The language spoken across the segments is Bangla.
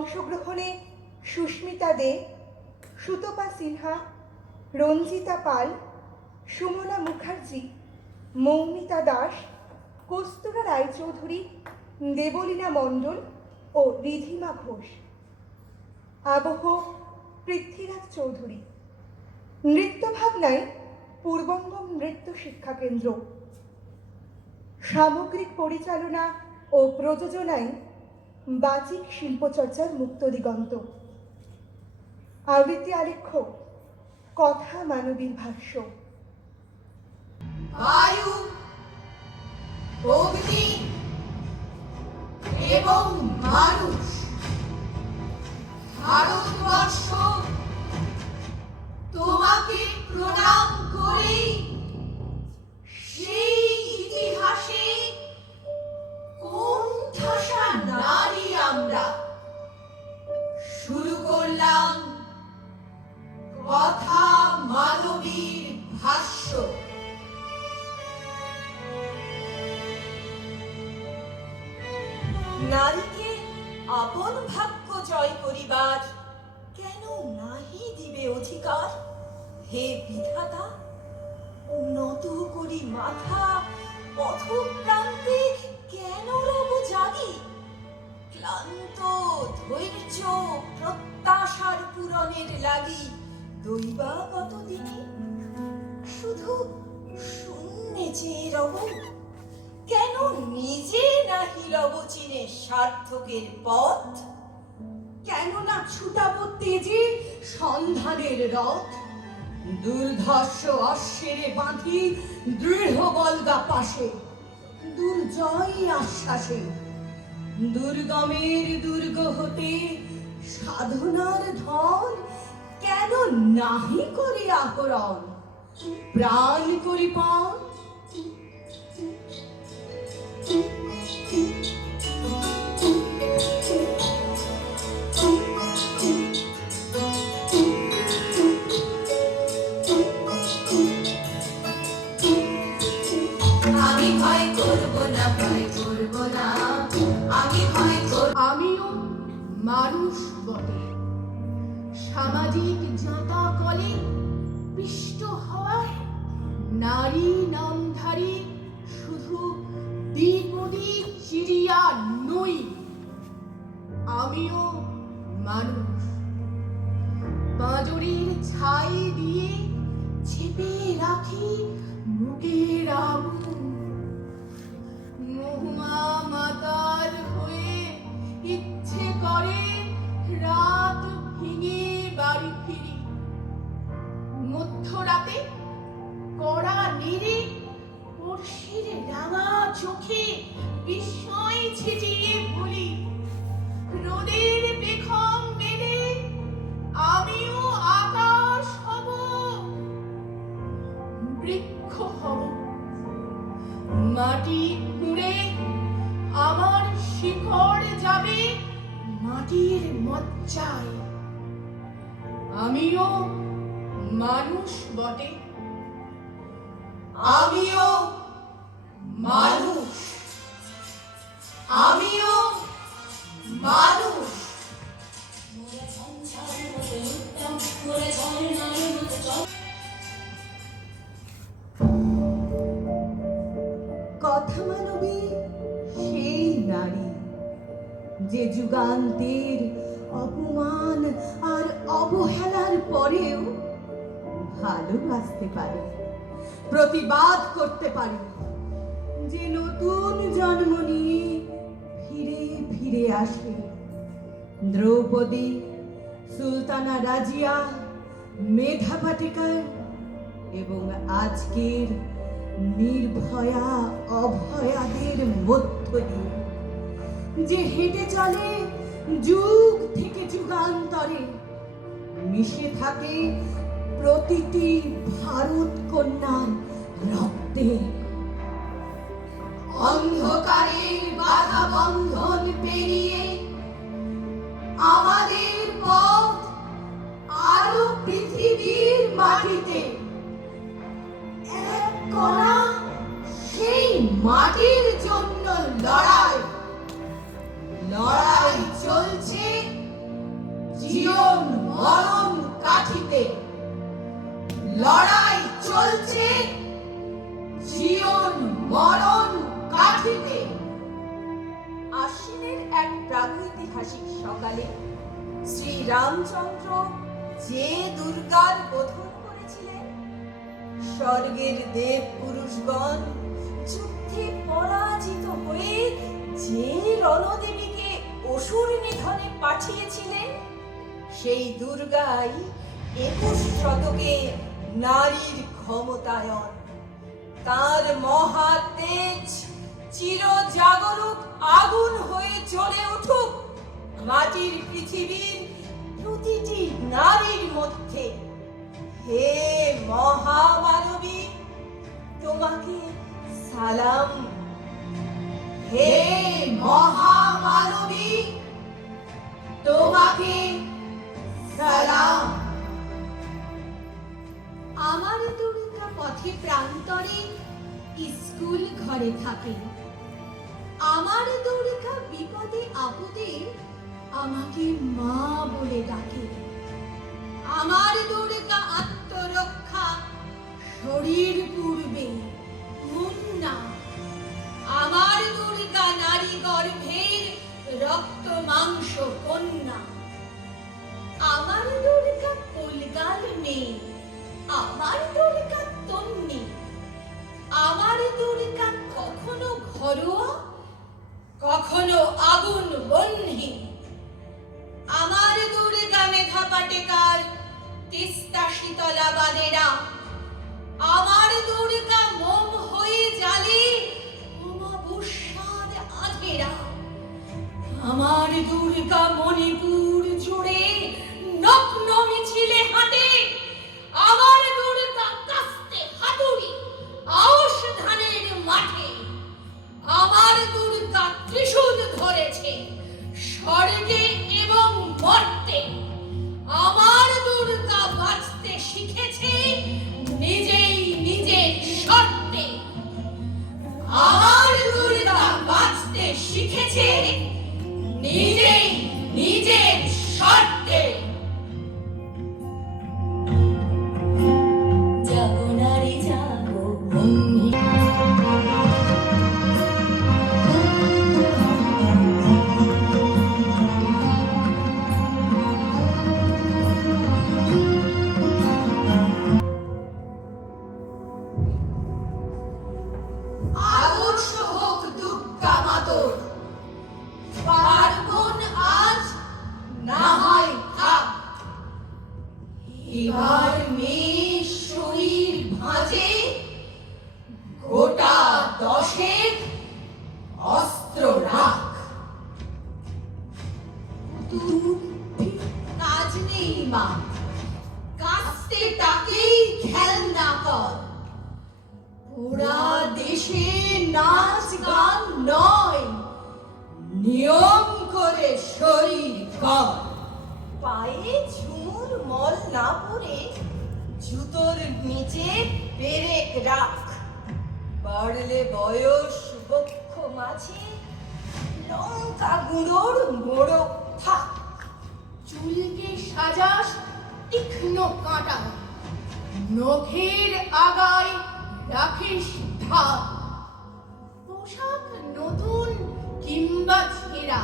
অংশগ্রহণে সুস্মিতা দে, সুতপা সিনহা, রঞ্জিতা পাল, সুমনা মুখার্জি, মৌমিতা দাস, কস্তুরা রায়চৌধুরী, দেবলীনা মণ্ডল ও রিধিমা ঘোষ। আবহ পৃথ্বীরাজ চৌধুরী। নৃত্য ভাবনায় পূর্বঙ্গম নৃত্য শিক্ষা কেন্দ্র। সামগ্রিক পরিচালনা ও প্রযোজনায় বাচিক শিল্পচর্চার মুক্ত দিগন্ত। আবৃত্তি আলেখ্য কথা মানবীর ভাষ্য। বায়ু, অগ্নি এবং মানুষ, ভারতবর্ষ তোমাকে প্রণাম করে সেই ইতিহাসে কোণঠাসা নারী আমরা শুরু করলাম কথা মানবীর ভাষ্য। নারীকে আপন ভাগ্য জয় করিবার কেন নাহি দিবে অধিকার? হে বিধাতা, নত করি মাথা, পথ প্রান্তে কেন রব জাগি? ক্লান্ত ধৈর্য প্রত্যাশার পূরণের লাগি দৈবা কতদিনে শুধু শূন্যে চেয়ে রব। কেন নিজে নাহি লব চিনে সার্থকের পথ? কেন না ছুটাবো তেজে সন্ধানের রথ? দুর্ধর্ষ অশ্বেরে বাঁধি দৃঢ় বলগা পাশে, দুর্জয় আশ্বাসে দুর্গমের দুর্গ হতে সাধনার ধন কেন নাহি করি আহরণ, প্রাণ করি পান? আমিও মানুষ বটে, সামাজিক জাঁতা কলে পিষ্ট হওয়ায় নারী নামধারী শুধু দ্বিপদী চিড়িয়া নই। আমিও মানুষ, পাঁজরের ছাই দিয়ে চেপে রাখি মুখের আগুন। মহুমা মাতার হয়ে ইচ্ছে করে রাত ভেঙে বাড়ি ফিরি। মধ্যরাতে কড়া নেড়ে পড়শির রাঙা চোখে বিস্ময় ছিটিয়ে বলি, রোদের পেখম মেলে আমিও আকাশ হব, বৃক্ষ হব। মাটি খুঁড়ে আমার শিকড় যাবে মাটির মজ্জায়। আমিও মানুষ বটে, আমিও মানুষ, আমিও মানুষ। কথা মানবী সেই নারী যে যুগান্তের অপমান আর অবহেলার পরেও ভালোবাসতে পারে, প্রতিবাদ করতে পারে, যে নতুন জন্ম নিয়ে ফিরে ফিরে আসে। দ্রৌপদী, সুলতানা রাজিয়া, মেধা পাটেকার এবং আজকের নির্ভয়া অভয়াদের মধ্য দিয়ে যে হেঁটে চলে যুগ থেকে যুগান্তরে, মিশে থাকে প্রতিটি ভারত কন্যার রক্তে। অন্ধকারের বাধা বন্ধন পেরিয়ে আমাদের পথ আলো পৃথিবীর মাটিতে। এক কণা সেই মাটির জন্য লড়াই, লড়াই চলছে মরণ কাঠিতে। লড়াই চলছে জীবন মরণ কাঠিতে। আশ্বিনের এক প্রাগৈতিহাসিক সকালে শ্রীরামচন্দ্র যে দুর্গার বোধন করেছিলেন, স্বর্গের দেব পুরুষগণ যুদ্ধে পরাজিত হয়ে যে রণদেবীকে অসুর নিধনে পাঠিয়েছিলেন, সেই দুর্গাই 21 শতকে নারীর ক্ষমতায়ন। তার মহা তেজ চিরজাগরুক আগুন হয়ে জ্বলে উঠুক মাটির পৃথিবীর প্রতিটি নারীর মধ্যে। হে মহামানবী, তোমাকে সালাম। হে মহামানবী, তোমাকে সালাম। আমার দুর্গা পথে প্রান্তরে স্কুল ঘরে থাকে। আমার দুর্গা বিপদে আপদে আমাকে মা বলে ডাকে। আমার দুর্গা আত্মরক্ষা শরীর পূর্বে মুন্না। আমার দুর্গা নারী গর্ভের রক্ত মাংস কন্যা। আমার দুর্গা কলগাল মেয়ে, আমার দুর্গা তন্নি। আমার দুর্গা কখনো ঘরোয়া, কখনো আগুন বহ্নি। আমার দুর্গা মেধা পাটেকার, তিস্তা শীতলা বাদেরা। আমার দুর্গা মোম হয়ে জ্বালে অমাবস্যার আধেরা। আমার দুর্গা মণিপুর জুড়ে নগ্ন মিছিলে হাঁটে। আমার দুর্গা কাস্তে হাতুড়ি আউশ ধানের মাঠে। আমার দুর্গা ত্রিশূল ধরেছে স্বর্গে এবং মর্তে। আমার দুর্গা বাঁচতে শিখেছে নিজেই নিজের শর্তে। আমার দুর্গা বাঁচতে শিখেছে নিজেই নিজের শর্তে। জাগো নারী জাগো বন্ধি। আদর্শ হোক দুর্গা মাতর, পার্বণ আজ না হয় থাক। এবার মেয়ে শরীর ভাঁজে গোটা 10 অস্ত্র রাখ। তোর কাজ নেই মা, কাস্তে তাকেই খেলনা কর। পুরা দেশে নাচ গান নয়, নিয়ম করে শরীর কর। পায়ে ঝুমুর মল না পরে জুতোর নিচে পেরেক রাখ। বাড়লে বয়স বক্ষ মাঝে লঙ্কা গুঁড়োর মোড়ক থাক। চুলকে সাজাস তীক্ষ্ণ কাঁটা, নখের আগায় রাখিস ধার। পোশাক নতুন কিংবা ছেঁড়া,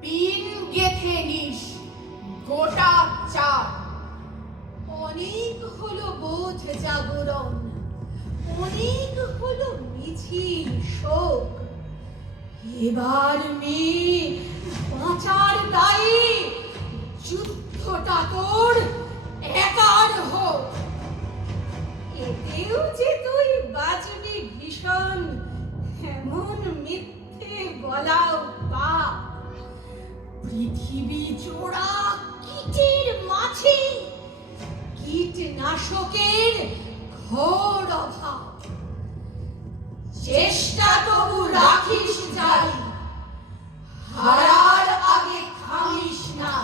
পিন গেথে নিস গোটা চার। অনেক হলো বোধ জাগরণ, অনেক হলো মিছিল শোক। এবার মেয়ে বাঁচার দায়ে যুদ্ধটা তোর একার হোক। এতেও যে তুই বাঁচবি ভীষণ, এমন মিথ্যে বলাও পাপ। পৃথিবী জোড়া কীটের মাঝে কীটনাশকের ঘোর অভাব। চেষ্টা তবু রাখিস জারি, হারার আগে থামিস না।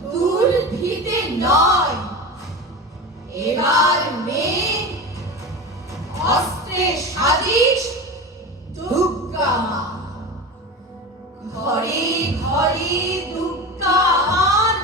দূর ভিতে নয়, এবার মেয়ে অস্ত্রে সাজিস দুর্গা মা। ঘরে ঘরে দুর্গা আমার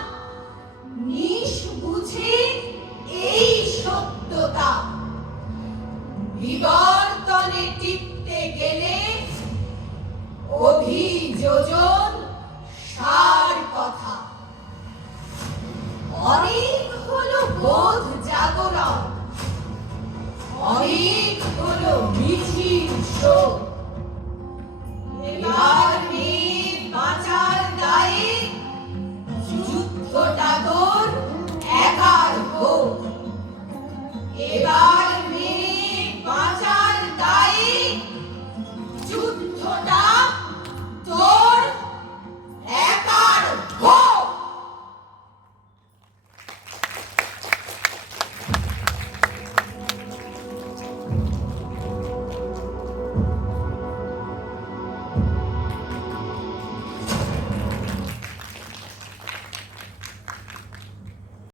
গোটা